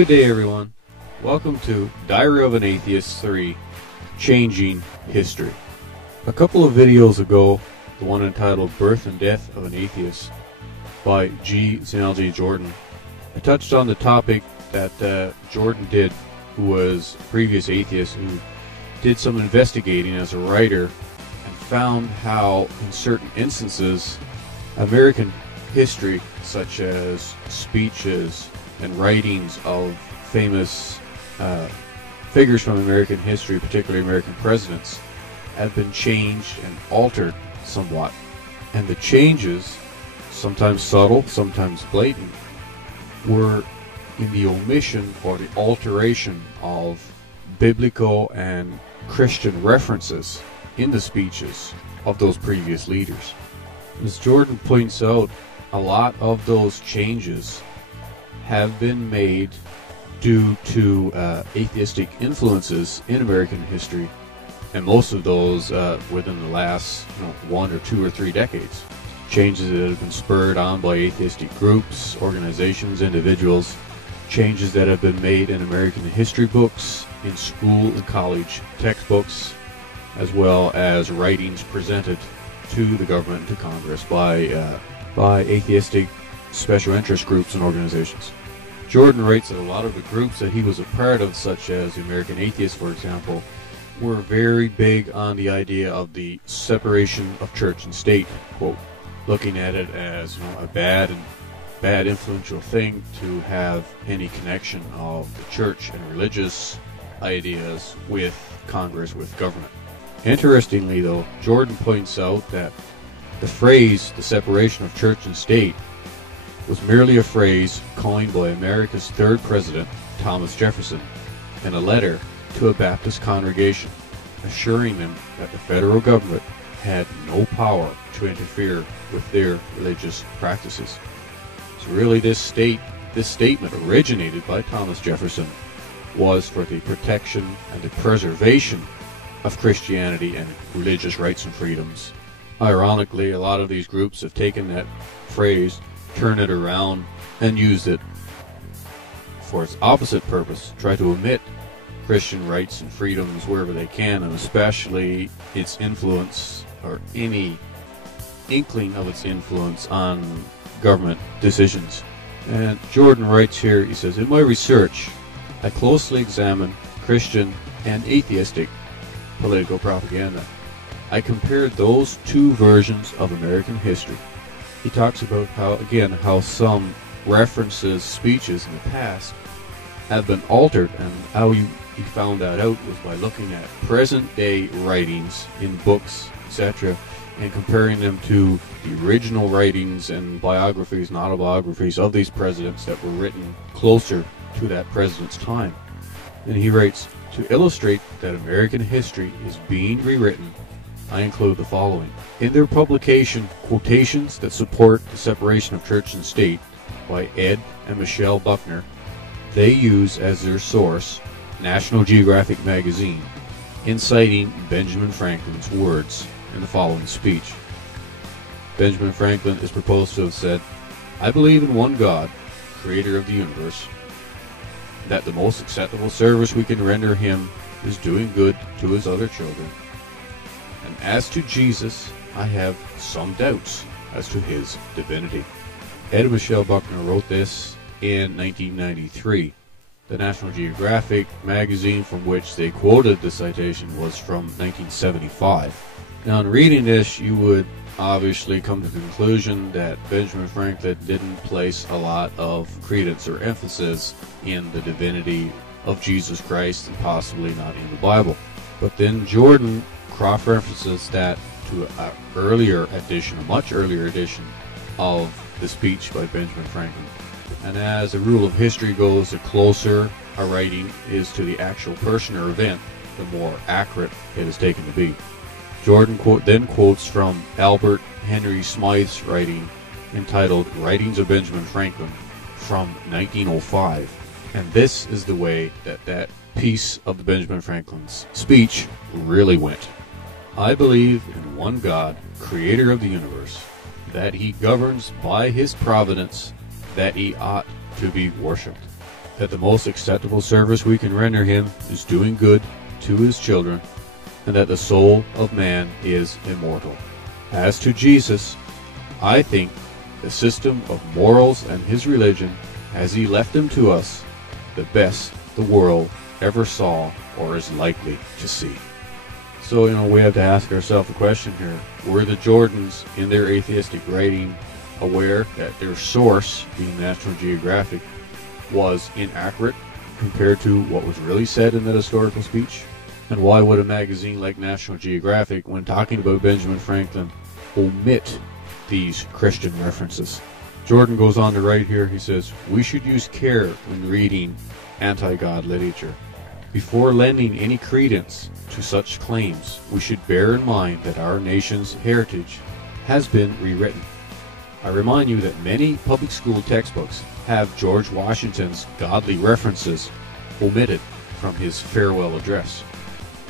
Good day, everyone. Welcome to Diary of an Atheist 3, Changing History. A couple of videos ago, the one entitled Birth and Death of an Atheist by G. Zinal J. Jordan, I touched on the topic that Jordan did, who was a previous atheist who did some investigating as a writer and found how in certain instances American history, such as speeches and writings of famous figures from American history, particularly American presidents, have been changed and altered somewhat. And the changes, sometimes subtle, sometimes blatant, were in the omission or the alteration of biblical and Christian references in the speeches of those previous leaders. As Jordan points out, a lot of those changes have been made due to atheistic influences in American history, and most of those within the last 1 or 2 or 3 decades. Changes that have been spurred on by atheistic groups, organizations, individuals, changes that have been made in American history books, in school and college textbooks, as well as writings presented to the government and to Congress by atheistic special interest groups and organizations. Jordan writes that a lot of the groups that he was a part of, such as the American Atheists, for example, were very big on the idea of the separation of church and state, quote, looking at it as a bad influential thing to have any connection of the church and religious ideas with Congress, with government. Interestingly, though, Jordan points out that the phrase, the separation of church and state, was merely a phrase coined by America's third president, Thomas Jefferson, in a letter to a Baptist congregation, assuring them that the federal government had no power to interfere with their religious practices. So really this statement originated by Thomas Jefferson was for the protection and the preservation of Christianity and religious rights and freedoms. Ironically, a lot of these groups have taken that phrase, turned it around, and used it for its opposite purpose, try to omit Christian rights and freedoms wherever they can, and especially its influence, or any inkling of its influence on government decisions. And Jordan writes here, he says, "In my research, I closely examined Christian and atheistic political propaganda. I compared those two versions of American history." He talks about how some references, speeches in the past have been altered, and how he found that out was by looking at present-day writings in books, etc., and comparing them to the original writings and biographies and autobiographies of these presidents that were written closer to that president's time. And he writes, "To illustrate that American history is being rewritten, I include the following. In their publication, Quotations That Support the Separation of Church and State by Ed and Michelle Buckner, they use as their source National Geographic magazine, inciting Benjamin Franklin's words in the following speech. Benjamin Franklin is proposed to have said, 'I believe in one God, creator of the universe, that the most acceptable service we can render him is doing good to his other children. And as to Jesus, I have some doubts as to his divinity.'" Ed and Michelle Buckner wrote this in 1993. The National Geographic magazine from which they quoted the citation was from 1975. Now, in reading this, you would obviously come to the conclusion that Benjamin Franklin didn't place a lot of credence or emphasis in the divinity of Jesus Christ, and possibly not in the Bible. But then Jordan cross-references that to an earlier edition, a much earlier edition of the speech by Benjamin Franklin. And as the rule of history goes, the closer a writing is to the actual person or event, the more accurate it is taken to be. Jordan then quotes from Albert Henry Smythe's writing entitled Writings of Benjamin Franklin from 1905. And this is the way that piece of the Benjamin Franklin's speech really went. "I believe in one God, creator of the universe, that he governs by his providence, that he ought to be worshipped, that the most acceptable service we can render him is doing good to his children, and that the soul of man is immortal. As to Jesus, I think the system of morals and his religion, as he left them to us, the best the world ever saw or is likely to see. So, we have to ask ourselves the question here, were the Jordans in their atheistic writing aware that their source, being National Geographic, was inaccurate compared to what was really said in that historical speech? And why would a magazine like National Geographic, when talking about Benjamin Franklin, omit these Christian references? Jordan goes on to write here, he says, "We should use care when reading anti-God literature. Before lending any credence to such claims, we should bear in mind that our nation's heritage has been rewritten. I remind you that many public school textbooks have George Washington's godly references omitted from his farewell address.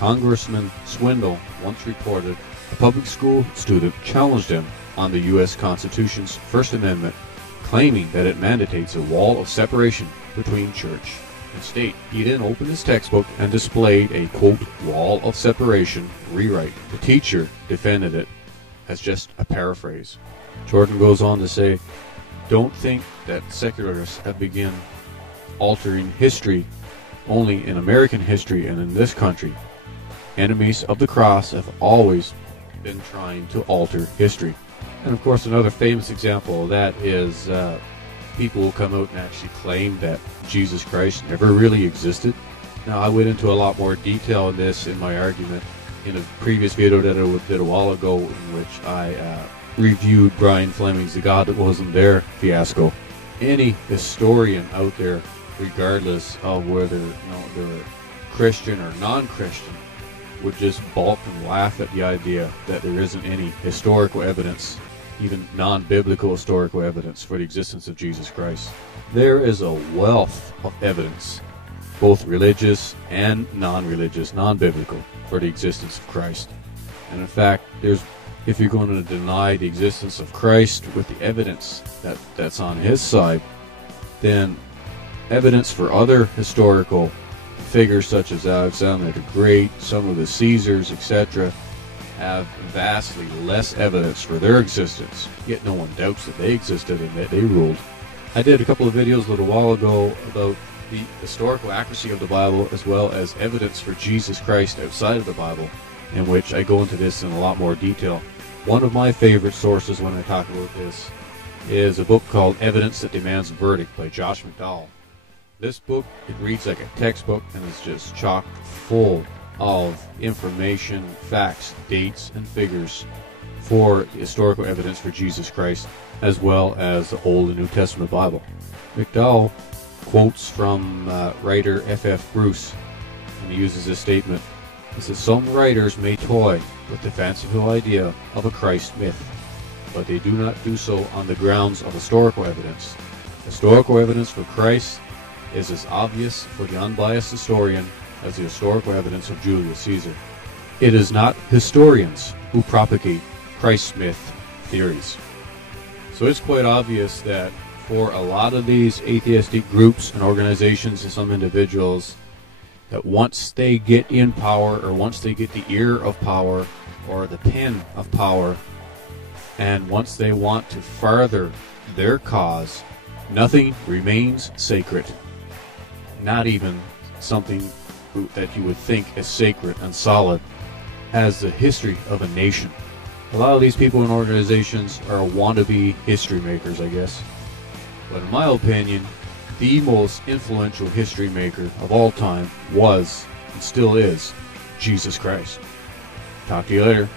Congressman Swindle once reported a public school student challenged him on the U.S. Constitution's First Amendment, claiming that it mandates a wall of separation between church and state. He then opened his textbook and displayed a, quote, wall of separation rewrite. The teacher defended it as just a paraphrase." Jordan goes on to say, "Don't think that secularists have begun altering history only in American history and in this country. Enemies of the cross have always been trying to alter history." And of course, another famous example of that is people will come out and actually claim that Jesus Christ never really existed. Now, I went into a lot more detail in this in my argument in a previous video that I did a while ago, in which I reviewed Brian Fleming's "The God That Wasn't There" fiasco. Any historian out there, regardless of whether they're Christian or non-Christian, would just balk and laugh at the idea that there isn't any historical evidence, even non-biblical historical evidence, for the existence of Jesus Christ. There is a wealth of evidence, both religious and non-religious, non-biblical, for the existence of Christ. And in fact, if you're going to deny the existence of Christ with the evidence that's on his side, then evidence for other historical figures such as Alexander the Great, some of the Caesars, etc., have vastly less evidence for their existence, yet no one doubts that they existed and that they ruled. I did a couple of videos a little while ago about the historical accuracy of the Bible, as well as evidence for Jesus Christ outside of the Bible, in which I go into this in a lot more detail. One of my favorite sources when I talk about this is a book called Evidence That Demands a Verdict by Josh McDowell. This book, it reads like a textbook and is just chock full of information, facts, dates, and figures for the historical evidence for Jesus Christ, as well as the Old and New Testament Bible. McDowell quotes from writer F.F. Bruce, and he uses this statement. He says, "Some writers may toy with the fanciful idea of a Christ myth, but they do not do so on the grounds of historical evidence. Historical evidence for Christ is as obvious for the unbiased historian as the historical evidence of Julius Caesar. It is not historians who propagate Christ myth theories." So it's quite obvious that for a lot of these atheistic groups and organizations and some individuals, that once they get in power, or once they get the ear of power or the pen of power, and once they want to further their cause, nothing remains sacred. Not even something that you would think is sacred and solid as the history of a nation. A lot of these people and organizations are wannabe history makers, I guess. But in my opinion, the most influential history maker of all time was, and still is, Jesus Christ. Talk to you later.